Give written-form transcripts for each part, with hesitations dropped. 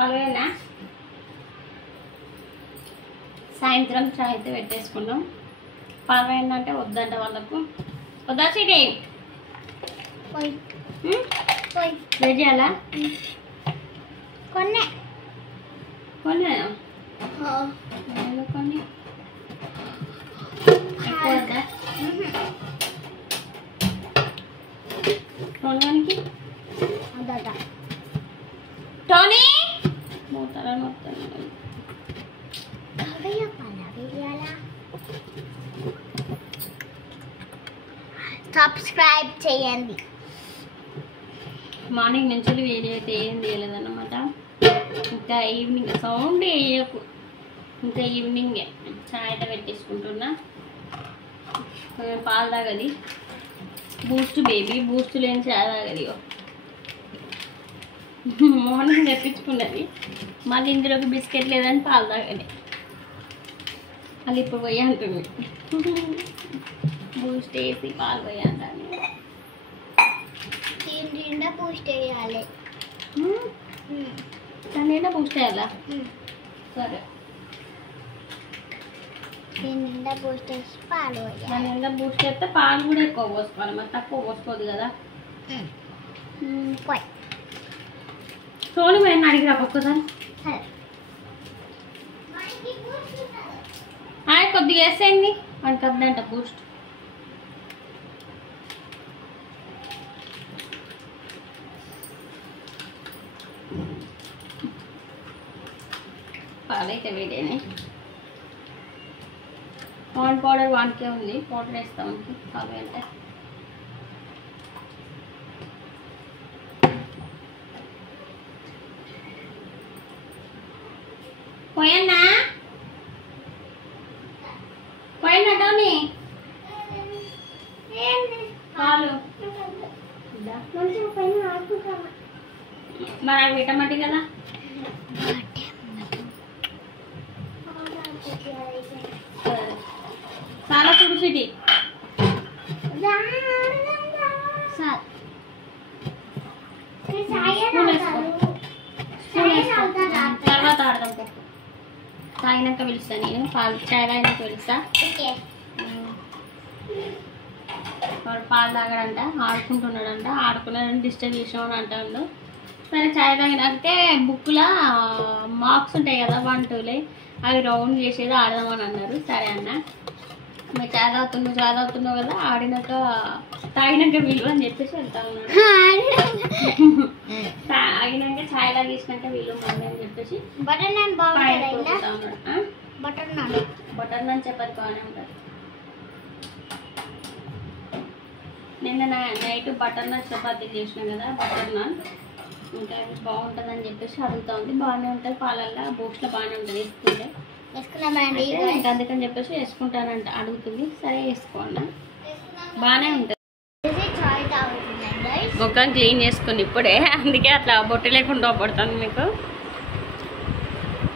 అలాగేనా సాయంత్రం చాయ్ అయితే పెట్టేసుకున్నాం. పాలు ఏంటంటే వద్దంట వాళ్ళకు. వద్దా సిటీ వెజ్ చేయాలా? కొన్ని కొన్ని కొన్ని ఎక్కువ వద్దా? కొనడానికి టోనీ మూతరా మొత్తం సబ్స్క్రైబ్ చేయండి. మార్నింగ్ నుంచి వీడియో అయితే ఏం చేయలేదన్నమాట. ఇంకా ఈవినింగ్ సౌండ్ వేయకు, ఇంకా ఈవినింగే చాయ్ అయితే పెట్టేసుకుంటున్నా. పాలు తాగది, బూస్ట్ బేబీ, బూస్ట్ లేని చాయ్ తాగది. మార్నింగ్ తెప్పించుకున్నది, మళ్ళీ ఇందులోకి బిస్కెట్ లేదని పాలు తాగది. అది ఇప్పుడు పోయి అంటుంది, బూస్ట్ వేసి పాలు పోయి అంటాను. నిండా బూస్ట్ వేయాలి. దాని నిండా బూస్ట్ వేయాలా? సరే, నిండా బూస్ట్ వేసి పాలు వేయాలి. దాని నిండా బూస్ట్ వేస్తే పాలు కూడా ఎక్కువ పోసుకోవాలి, మరి తక్కువ పోసుకోదు కదా. పోయి సోని పోయిన అడిగిరా ఒక్కసారి. కొద్దిగా వేసేయండి, మనకి వద్దంట బూస్ట్. పాలైతే వేడేనే. పాన్ పౌడర్ వానికే ఉంది, పౌడర్ వేస్తాం పాలు అంటే. పోయన్నా పోయినా టోనీ పాలు మరి అవి విటమటి కదా. చాలా చూసిటి తర్వాత ఆడదాం. తాగినాక పిలుస్తా, నేను పాలు చాయ్ తాగినాక పిలుస్తా. వాడు పాలు తాగడంట, ఆడుకుంటున్నాడంట, ఆడుకున్నాడని డిస్టర్బ్ చేసామని అంటాడు. సరే చాయ్ తాగినాకే బుక్లో మార్క్స్ ఉంటాయి కదా 1, 2 అవి రౌండ్ చేసేది ఆడదామని అన్నారు. సరే అన్న, మీరు చాయ్ తాగుతున్నావు కదా, ఆడినాక తాగినాక విలువ అని చెప్పేసి వెళ్తా ఉన్నాడు. తాగినాక చాయ్ తాగేసినాక విలువ మళ్ళీ అని చెప్పేసి butter non butter non chapati బాగానే ఉంటుంది. నిన్న నైట్ బటర్ నాన్ చపాతీ చేసిన కదా, బటర్ నాన్ ఇంకా బాగుంటుంది అని చెప్పేసి అడుగుతా ఉంది. బాగానే ఉంటుంది, పాలల్లో బూస్ట్లో బాగానే ఉంటుంది వేసుకున్నామండి. ఇంకా అందుకని చెప్పేసి వేసుకుంటానంట అడుగుతుంది. సరే వేసుకోండి, బాగానే ఉంటుంది. ముఖం క్లీన్ చేసుకుని ఇప్పుడే, అందుకే అట్లా బొట్టు లేకుండా పడుతుంది. మీకు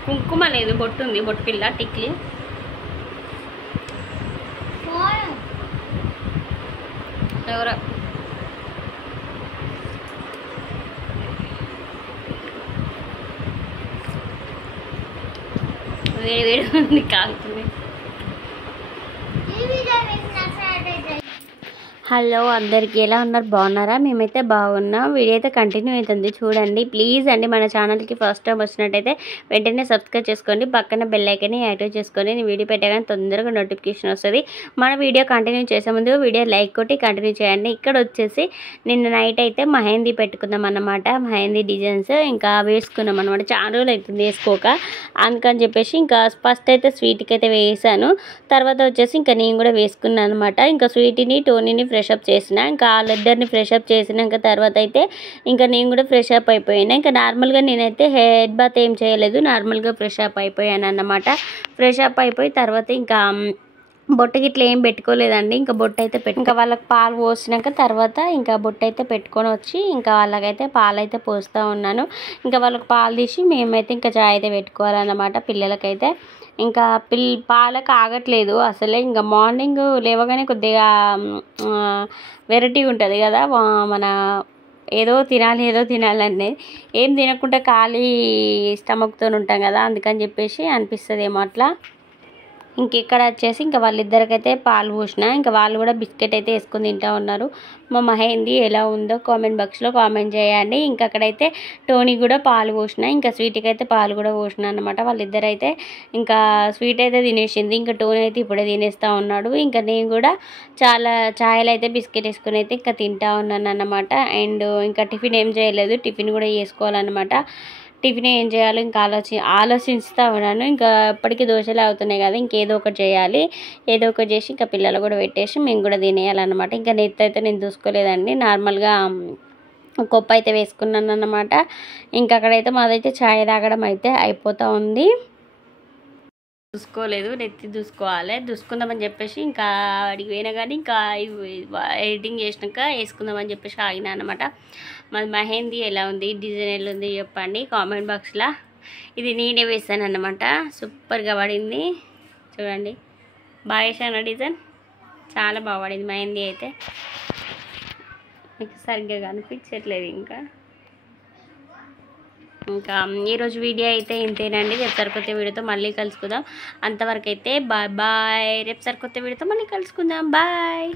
కుంకుమ లేదు, బొట్టు ఉంది, బొట్టు పిల్ల టిక్లీ. ఎవరో వేడి వేడి ఉంది, కాలుతుంది. హలో అందరికీ, ఎలా ఉన్నారు? బాగున్నారా? మేమైతే బాగున్నాం. వీడియో అయితే కంటిన్యూ అవుతుంది చూడండి ప్లీజ్ అండి. మన ఛానల్కి ఫస్ట్ టైం వచ్చినట్టయితే వెంటనే సబ్స్క్రైబ్ చేసుకోండి, పక్కన బెల్ ఐకాన్ని యాక్టివ్ చేసుకోండి. నేను వీడియో పెట్టగానే తొందరగా నోటిఫికేషన్ వస్తుంది. మన వీడియో కంటిన్యూ చేసే ముందు వీడియో లైక్ కొట్టి కంటిన్యూ చేయండి. ఇక్కడ వచ్చేసి నిన్న నైట్ అయితే మెహందీ పెట్టుకుందాం అన్నమాట. మెహందీ డిజైన్స్ ఇంకా వేసుకున్నాం అనమాట. చాలా రోజులు అవుతుంది వేసుకోక, అందుకని చెప్పేసి ఇంకా ఫస్ట్ అయితే స్వీట్కి అయితే వేసాను. తర్వాత వచ్చేసి ఇంకా నేను కూడా వేసుకున్నాను అనమాట. ఇంకా స్వీట్ని టోనీని ఫ్రెష్ అప్ చేసిన, ఇంకా వాళ్ళిద్దరిని ఫ్రెష్ అప్ చేసినాక తర్వాత అయితే ఇంకా నేను కూడా ఫ్రెష్ అప్ అయిపోయినా. ఇంకా నార్మల్గా నేనైతే హెడ్ బాత్ ఏం చేయలేదు, నార్మల్గా ఫ్రెష్ అప్ అయిపోయాను అన్నమాట. ఫ్రెష్ అప్ అయిపోయి తర్వాత ఇంకా బొట్టకి ఇట్లా ఏం పెట్టుకోలేదండి. ఇంకా బొట్టు అయితే ఇంకా వాళ్ళకి పాలు పోసినాక తర్వాత ఇంకా బొట్టు అయితే పెట్టుకొని వచ్చి ఇంకా వాళ్ళకైతే పాలు అయితే పోస్తూ ఉన్నాను. ఇంకా వాళ్ళకి పాలు తీసి మేమైతే ఇంకా చాయ్ అయితే పెట్టుకోవాలన్నమాట. పిల్లలకైతే ఇంకా పాలకు ఆగట్లేదు అసలే. ఇంకా మార్నింగ్ లేవగానే కొద్దిగా వెరైటీ ఉంటుంది కదా, మన ఏదో తినాలి ఏం తినకుండా ఖాళీ స్టమక్తో ఉంటాం కదా, అందుకని చెప్పేసి అనిపిస్తుందేమో అట్లా. ఇంకెక్కడ వచ్చేసి ఇంకా వాళ్ళిద్దరికైతే పాలు పోసిన, ఇంకా వాళ్ళు కూడా బిస్కెట్ అయితే వేసుకొని తింటూ ఉన్నారు. మా మహేంది ఎలా ఉందో కామెంట్ బాక్స్లో కామెంట్ చేయండి. ఇంకా అక్కడైతే టోనీ కూడా పాలు పోసిన, ఇంకా స్వీట్కి అయితే పాలు కూడా పోసిన అనమాట. వాళ్ళిద్దరైతే ఇంకా స్వీట్ అయితే తినేసింది, ఇంకా టోనీ అయితే ఇప్పుడే తినేస్తూ ఉన్నాడు. ఇంకా నేను కూడా చాలా ఛాయలు అయితే బిస్కెట్ వేసుకొని అయితే ఇంకా తింటా ఉన్నాను అన్నమాట. అండ్ ఇంకా టిఫిన్ ఏం చేయలేదు, టిఫిన్ కూడా చేసుకోవాలన్నమాట. టిఫిన్ ఏం చేయాలో ఇంకా ఆలోచిస్తూ ఉన్నాను. ఇంకా ఇప్పటికీ దోశలు అవుతున్నాయి కదా, ఇంకేదో ఒకటి చేయాలి. ఏదో ఒకటి చేసి ఇంకా పిల్లలు కూడా పెట్టేసి మేము కూడా తినేయాలన్నమాట. ఇంకా నెత్తి అయితే నేను చూసుకోలేదండి, నార్మల్గా కొప్పు అయితే వేసుకున్నాను అన్నమాట. ఇంకా అక్కడైతే మాదైతే ఛాయ్ తాగడం అయితే అయిపోతూ ఉంది. చూసుకోలేదు, నెత్తి చూసుకుందామని చెప్పేసి ఇంకా అడిగి పోయినా కానీ ఇంకా ఎడిటింగ్ చేసినాక వేసుకుందామని చెప్పేసి ఆగినా అనమాట. మరి మహేంది ఎలా ఉంది, డిజైన్ ఎలా ఉంది చెప్పండి కామెంట్ బాక్స్లో. ఇది నేనే వేసాను అన్నమాట, సూపర్గా పడింది చూడండి. బాగా వేసాను డిజైన్, చాలా బాగా పడింది మహేంది అయితే. మీకు సరిగ్గా కనిపించట్లేదు. ఇంకా ఈరోజు వీడియో అయితే ఇంతేనండి. రేపు సరికొత్త వీడియోతో మళ్ళీ కలుసుకుందాం. అంతవరకు అయితే బాయ్ బాయ్. రేపు సరికొత్త వీడియోతో మళ్ళీ కలుసుకుందాం. బాయ్.